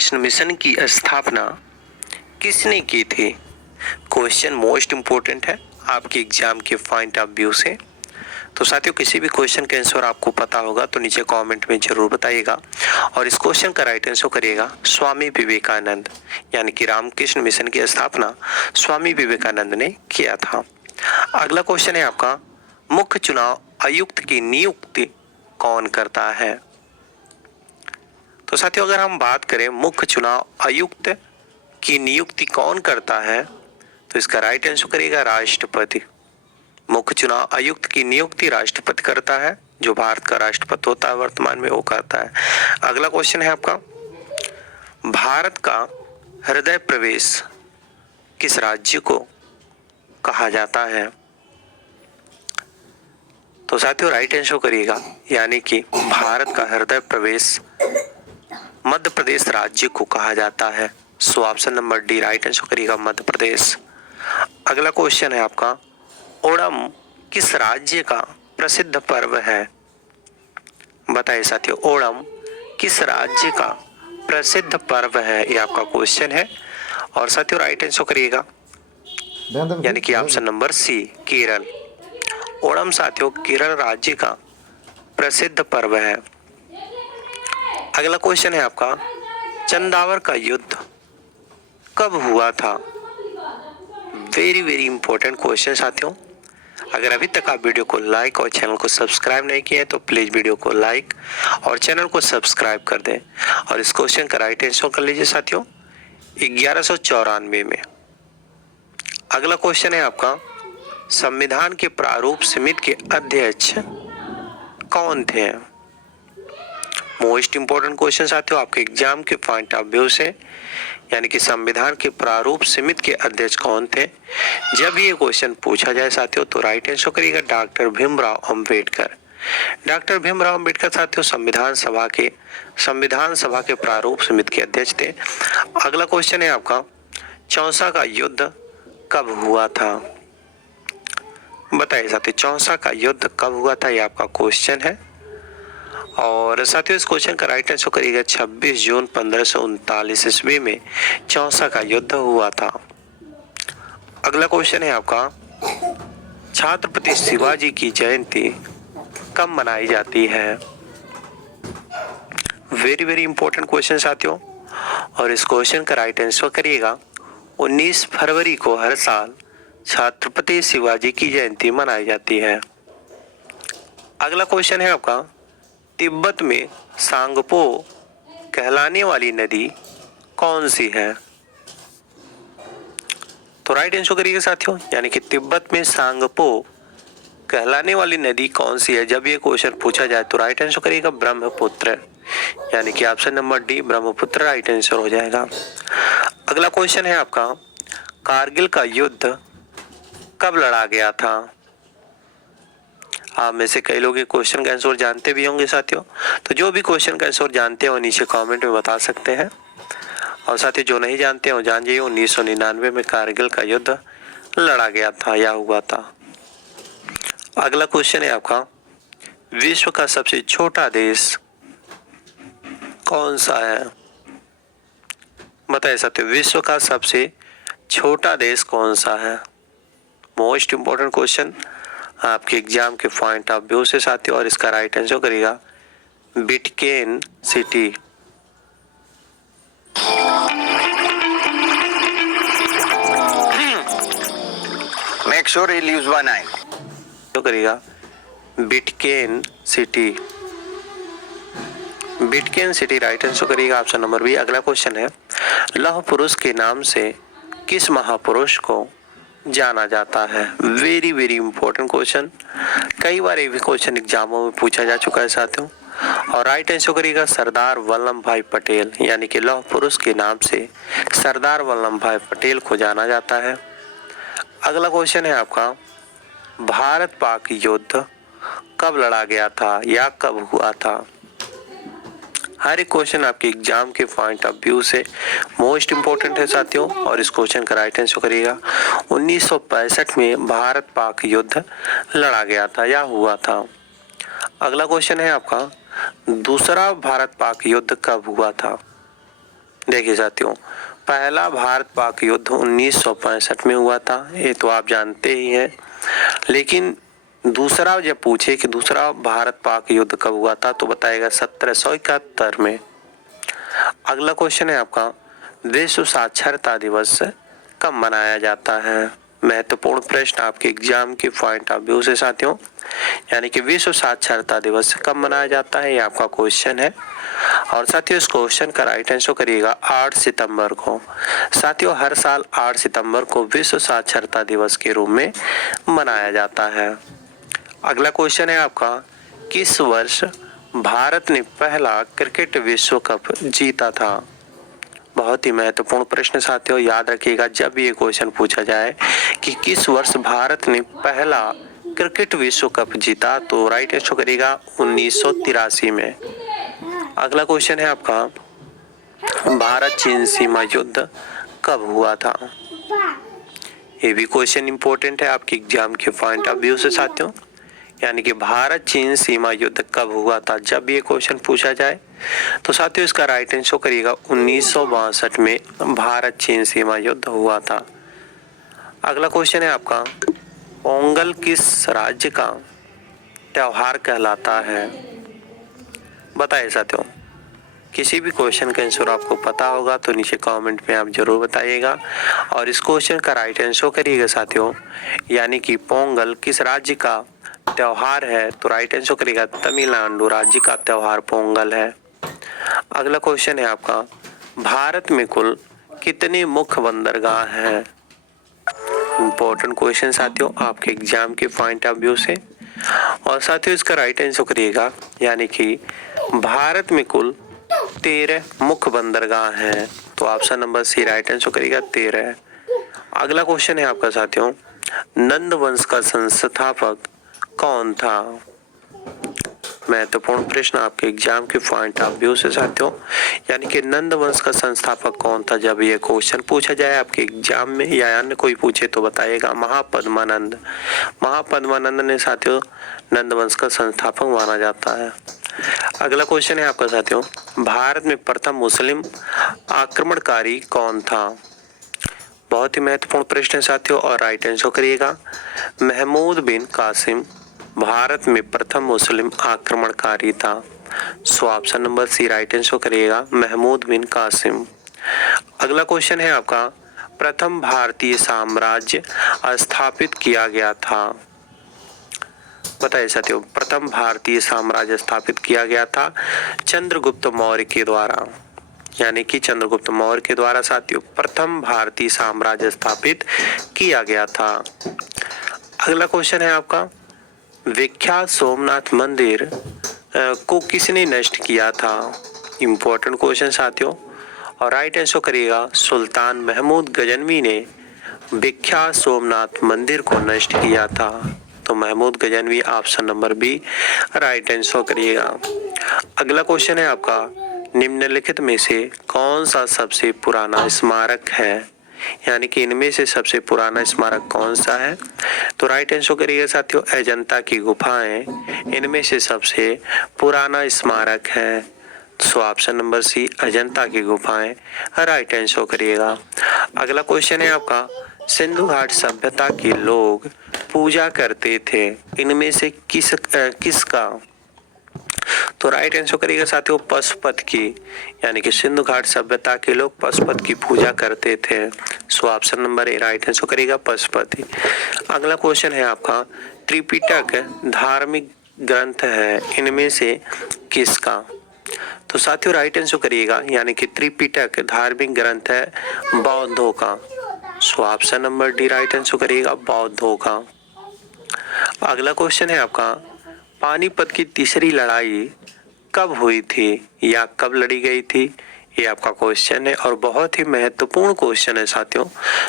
इस मिशन की स्थापना किसने की थी? क्वेश्चन मोस्ट इंपॉर्टेंट है आपके एग्जाम के पॉइंट ऑफ व्यू से। तो साथियों, किसी भी क्वेश्चन का आंसर आपको पता होगा तो नीचे कमेंट में जरूर बताइएगा। और इस क्वेश्चन का राइट आंसर करिएगा स्वामी विवेकानंद, यानी कि रामकृष्ण मिशन की स्थापना स्वामी विवेकानंद ने किया था। अगला क्वेश्चन है आपका, मुख्य चुनाव आयुक्त की नियुक्ति कौन करता है? तो साथियों, अगर हम बात करें मुख्य चुनाव आयुक्त की नियुक्ति कौन करता है, तो इसका राइट आंसर करेगा राष्ट्रपति। मुख्य चुनाव आयुक्त की नियुक्ति राष्ट्रपति करता है, जो भारत का राष्ट्रपति होता है वर्तमान में, वो करता है। अगला क्वेश्चन है आपका, भारत का हृदय प्रवेश किस राज्य को कहा जाता है? तो साथियों, राइट आंसर करिएगा, यानी कि भारत का हृदय प्रवेश मध्य प्रदेश राज्य को कहा जाता है। So option number D right answer करिएगा, मध्य प्रदेश। अगला क्वेश्चन है आपका, ओणम किस राज्य का प्रसिद्ध पर्व है? बताइए साथियों, ओणम किस राज्य का प्रसिद्ध पर्व है, ये आपका क्वेश्चन है। और साथियों, राइट आंसर करिएगा, यानी कि option number C Kerala. Onam साथियों केरल राज्य का प्रसिद्ध पर्व है। अगला क्वेश्चन है आपका, चंदावर का युद्ध कब हुआ था? वेरी वेरी इंपॉर्टेंट क्वेश्चन साथियों। अगर अभी तक आप वीडियो को लाइक और चैनल को सब्सक्राइब नहीं किए तो प्लीज वीडियो को लाइक और चैनल को सब्सक्राइब कर दें। और इस क्वेश्चन का राइट आंसर कर लीजिए साथियों, 1194 में। अगला क्वेश्चन है आपका, संविधान के प्रारूप समिति के अध्यक्ष कौन थे? मोस्ट इंपॉर्टेंट क्वेश्चन साथियों आपके एग्जाम के पॉइंट ऑफ व्यू से, यानी कि संविधान के प्रारूप समिति के अध्यक्ष कौन थे। जब ये क्वेश्चन पूछा जाए साथियों तो राइट आंसर करिएगा डॉक्टर भीमराव अंबेडकर। डॉक्टर भीमराव अंबेडकर साथियों संविधान सभा के प्रारूप समिति के अध्यक्ष थे। अगला क्वेश्चन है आपका, चौसा का युद्ध कब हुआ था? बताइए साथियों, चौसा का युद्ध कब हुआ था, ये आपका क्वेश्चन है। और साथियों, इस क्वेश्चन का राइट आंसर करिएगा 26 जून 1539 ईस्वी में चौसा का युद्ध हुआ था। अगला क्वेश्चन है आपका, छत्रपति शिवाजी की जयंती कब मनाई जाती है? वेरी वेरी इंपॉर्टेंट क्वेश्चन साथियों। और इस क्वेश्चन का राइट आंसर करिएगा 19 फरवरी को हर साल छत्रपति शिवाजी की जयंती मनाई जाती है। अगला क्वेश्चन है आपका, तिब्बत में सांगपो कहलाने वाली नदी कौन सी है? तो राइट आंसर करिएगा साथियों, यानी कि तिब्बत में सांगपो कहलाने वाली नदी कौन सी है। जब ये क्वेश्चन पूछा जाए तो राइट आंसर करिएगा ब्रह्मपुत्र, यानी कि option number D Brahmaputra right answer हो जाएगा। अगला क्वेश्चन है आपका, कारगिल का युद्ध कब लड़ा गया था? आप में से कई लोग ये क्वेश्चन का आंसर जानते भी होंगे साथियों, तो जो भी क्वेश्चन का आंसर जानते हो नीचे कमेंट में बता सकते हैं। और साथियों, जो नहीं जानते हो जान जाइए, 1999 में कारगिल का युद्ध लड़ा गया था या हुआ था। अगला क्वेश्चन है आपका, विश्व का सबसे छोटा देश कौन सा है? बताइए साथियों, विश्व का सबसे छोटा देश कौन सा है? मोस्ट इंपॉर्टेंट क्वेश्चन आपके एग्जाम के पॉइंट ऑफ व्यू से साथियों। और इसका राइट आंसर करिएगा Vatican city. Make sure he leaves by 9. तो करिएगा Vatican city. Vatican city right answer करिएगा ऑप्शन नंबर बी। अगला क्वेश्चन है, लौह पुरुष के नाम से किस महापुरुष को जाना जाता है? वेरी वेरी इंपॉर्टेंट क्वेश्चन, कई बार ये भी क्वेश्चन एग्जामों में पूछा जा चुका है साथियों। और राइट आंसर करिएगा सरदार वल्लभ भाई पटेल, यानी कि लौह पुरुष के नाम से सरदार वल्लभ भाई पटेल को जाना जाता है। अगला क्वेश्चन है आपका, भारत पाक युद्ध कब लड़ा गया था या कब हुआ था? हर एक क्वेश्चन आपके एग्जाम के पॉइंट ऑफ व्यू से मोस्ट इंपोर्टेंट है साथियों। और इस क्वेश्चन का राइट आंसर करिएगा 1965 में भारत पाक युद्ध लड़ा गया था या हुआ था। अगला क्वेश्चन है आपका, दूसरा भारत पाक युद्ध कब हुआ था? देखिए साथियों, पहला भारत पाक युद्ध 1965 में हुआ था, ये तो आप जानते ही हैं। लेकिन दूसरा जब पूछे कि दूसरा भारत पाक युद्ध कब हुआ था, तो बताएगा 1771 में। अगला क्वेश्चन है आपका, विश्व साक्षरता दिवस कब मनाया जाता है? महत्वपूर्ण प्रश्न आपके एग्जाम के पॉइंट ऑफ व्यू से साथियों, यानी कि विश्व साक्षरता दिवस कब मनाया जाता है, ये आपका क्वेश्चन है। और साथियों, इस क्वेश्चन का राइट आंसर करिएगा 8 सितंबर को। साथियों, हर साल 8 सितंबर को विश्व साक्षरता दिवस के रूप में मनाया जाता है। अगला क्वेश्चन है आपका, किस वर्ष भारत ने पहला क्रिकेट विश्व कप जीता था? बहुत ही महत्वपूर्ण प्रश्न साथियों, याद रखिएगा जब भी ये क्वेश्चन पूछा जाए कि किस वर्ष भारत ने पहला क्रिकेट विश्व कप जीता, तो राइट आंसर करिएगा 1983 में। अगला क्वेश्चन है आपका, भारत चीन सीमा युद्ध कब हुआ था? ये भी क्वेश्चन इंपॉर्टेंट है आपके एग्जाम के पॉइंट ऑफ व्यू से साथियों, यानी कि भारत चीन सीमा युद्ध कब हुआ था, जब भी ये क्वेश्चन पूछा जाए तो साथियों इसका राइट आंसर करिएगा 1962 में भारत चीन सीमा युद्ध हुआ था। अगला क्वेश्चन है आपका, पोंगल किस राज्य का त्योहार कहलाता है? बताइए साथियों, किसी भी क्वेश्चन का आंसर आपको पता होगा तो नीचे कमेंट में आप जरूर बताइएगा। और इस क्वेश्चन का राइट आंसर करिएगा साथियों, यानी कि पोंगल किस राज्य का त्योहार है, तो राइट आंसर करिएगा तमिलनाडु राज्य का त्योहार पोंगल है। अगला क्वेश्चन है आपका, भारत में कुल कितने मुख्य बंदरगाह हैं? इंपॉर्टेंट क्वेश्चन साथियों आपके एग्जाम के पॉइंट ऑफ व्यू से। और साथियों इसका राइट आंसर करिएगा, यानी कि भारत में कुल 13 मुख्य बंदरगाह हैं, तो option number C right answer करिएगा 13। अगला क्वेश्चन है आपका साथियों, नंद वंश का संस्थापक कौन था? महत्वपूर्ण प्रश्न आपके एग्जाम के पॉइंट ऑफ व्यू से साथियों, यानी कि नंद वंश का संस्थापक कौन था, जब ये क्वेश्चन पूछा जाए आपके एग्जाम में या अन्य कोई पूछे तो बताइएगा महापद्मानंद। महापद्मानंद ने साथियों नंद वंश का संस्थापक माना जाता है। अगला क्वेश्चन है आपका साथियों, भारत में प्रथम मुस्लिम आक्रमणकारी कौन था? बहुत ही महत्वपूर्ण प्रश्न है साथियों, और राइट आंसर करिएगा महमूद बिन कासिम भारत में प्रथम मुस्लिम आक्रमणकारी था। सो option number C right answer करिएगा महमूद बिन कासिम। अगला क्वेश्चन है आपका, प्रथम भारतीय साम्राज्य स्थापित किया गया था? बताइए साथियों, प्रथम भारतीय साम्राज्य स्थापित किया गया था चंद्रगुप्त मौर्य के द्वारा, यानी कि चंद्रगुप्त मौर्य के द्वारा साथियों प्रथम भारतीय साम्राज्य स्थापित किया गया था। अगला क्वेश्चन है आपका, विख्यात सोमनाथ मंदिर को किसने नष्ट किया था? इंपॉर्टेंट क्वेश्चन साथियों, और राइट आंसर करिएगा सुल्तान महमूद गजनवी ने विख्यात सोमनाथ मंदिर को नष्ट किया था, तो Mahmud Ghaznavi option number B right answer करिएगा। अगला क्वेश्चन है आपका, निम्नलिखित में से कौन सा सबसे पुराना स्मारक है, यानी कि इनमें से सबसे पुराना स्मारक कौन सा है, तो राइट आंसर करिएगा साथियों अजंता की गुफाएं इनमें से सबसे पुराना स्मारक है। So option number C Ajanta की गुफाएं राइट आंसर करिएगा। अगला क्वेश्चन है आपका, सिंधु घाट सभ्यता के लोग पूजा करते थे, इनमें से किसका, तो राइट आंसर करिएगा साथियों पशुपत की, यानी कि सिंधु घाट सभ्यता के लोग पशुपत की पूजा करते थे। सो option number A right answer करिएगा पशुपति। अगला क्वेश्चन है आपका, त्रिपिटक धार्मिक ग्रंथ है, इनमें से किसका, तो साथियों राइट आंसर करिएगा, यानी कि त्रिपिटक धार्मिक ग्रंथ है बौद्धों का। सो option number D right answer करिएगा बौद्धों का। अगला क्वेश्चन है आपका, पानीपत की तीसरी लड़ाई कब हुई थी या कब लड़ी गई थी, ये आपका क्वेश्चन है और बहुत ही महत्वपूर्ण क्वेश्चन है साथियों।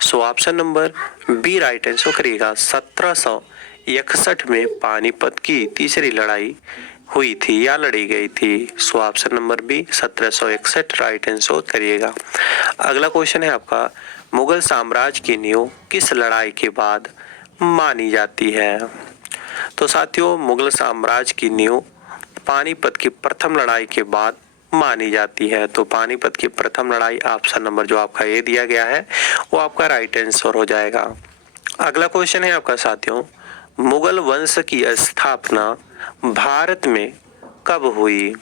So option number B right answer करिएगा 1761 में पानीपत की तीसरी लड़ाई हुई थी या लड़ी गई थी। So option number B 1761 right answer करिएगा। अगला क्वेश्चन है आपका, मुगल साम्राज्य की नींव किस लड़ाई के बाद मानी जाती है, तो साथियों मुगल साम्राज्य की नींव पानीपत की प्रथम लड़ाई के बाद मानी जाती है। तो पानीपत की प्रथम लड़ाई ऑप्शन नंबर जो आपका ए दिया गया है वो आपका राइट आंसर हो जाएगा। अगला क्वेश्चन है आपका साथियों, मुगल वंश की स्थापना भारत में कब हुई?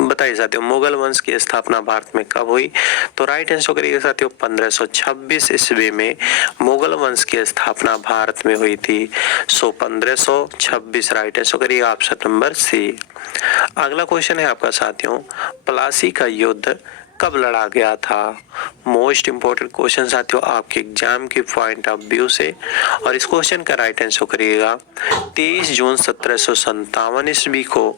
बताइए साथियों, मुगल वंश की स्थापना भारत में कब हुई? तो राइट आंसर करिएगा साथियों 1526 ईस्वी में मुगल वंश की स्थापना भारत में हुई थी। 1526 राइट आंसर करिएगा ऑप्शन नंबर सी। अगला क्वेश्चन है आपका साथियों, प्लासी का युद्ध कब लड़ा गया था? मोस्ट इंपोर्टेंट क्वेश्चन साथियों आपके एग्जाम के पॉइंट ऑफ व्यू से, और इस क्वेश्चन का राइट आंसर करिएगा 23 जून 1757 ईस्वी को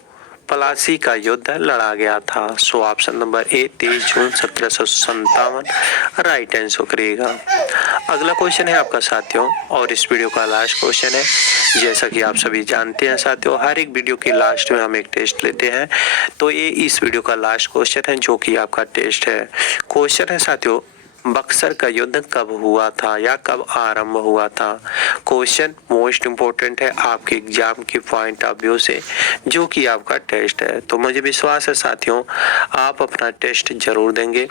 प्लासी का युद्ध लड़ा गया था। सो option number A 23 June 1757 right answer करिएगा। अगला क्वेश्चन है आपका साथियों, और इस वीडियो का लास्ट क्वेश्चन है। जैसा कि आप सभी जानते हैं साथियों, हर एक वीडियो के लास्ट में हम एक टेस्ट लेते हैं, तो ये इस वीडियो का लास्ट क्वेश्चन है जो कि आपका टेस्ट है। क्वेश्चन है साथियों, बक्सर का युद्ध कब हुआ था या कब आरंभ हुआ था? क्वेश्चन मोस्ट इंपोर्टेंट है आपके एग्जाम के पॉइंट ऑफ व्यू से, जो कि आपका टेस्ट है। तो मुझे विश्वास है साथियों आप अपना टेस्ट जरूर देंगे,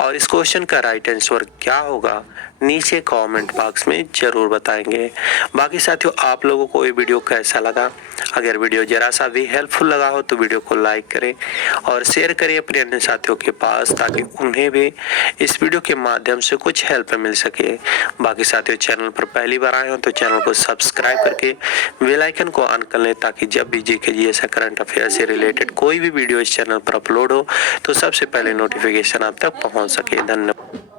और इस क्वेश्चन का राइट आंसर क्या होगा नीचे कमेंट बॉक्स में जरूर बताएंगे। बाकी साथियों आप लोगों को ये वीडियो कैसा लगा? अगर वीडियो जरा सा भी हेल्पफुल लगा हो तो वीडियो को लाइक करें और शेयर करें अपने अन्य साथियों के पास, ताकि उन्हें भी इस वीडियो के माध्यम से कुछ हेल्प मिल सके। बाकी साथियों चैनल पर पहली बार आए हो तो चैनल को सब्सक्राइब करके बेल आइकन को ऑन कर लें, ताकि जब भी जीके जैसा करंट अफेयर से रिलेटेड कोई भी वीडियो इस चैनल पर अपलोड हो तो सबसे पहले नोटिफिकेशन आप तक पहुंच सके। धन्यवाद।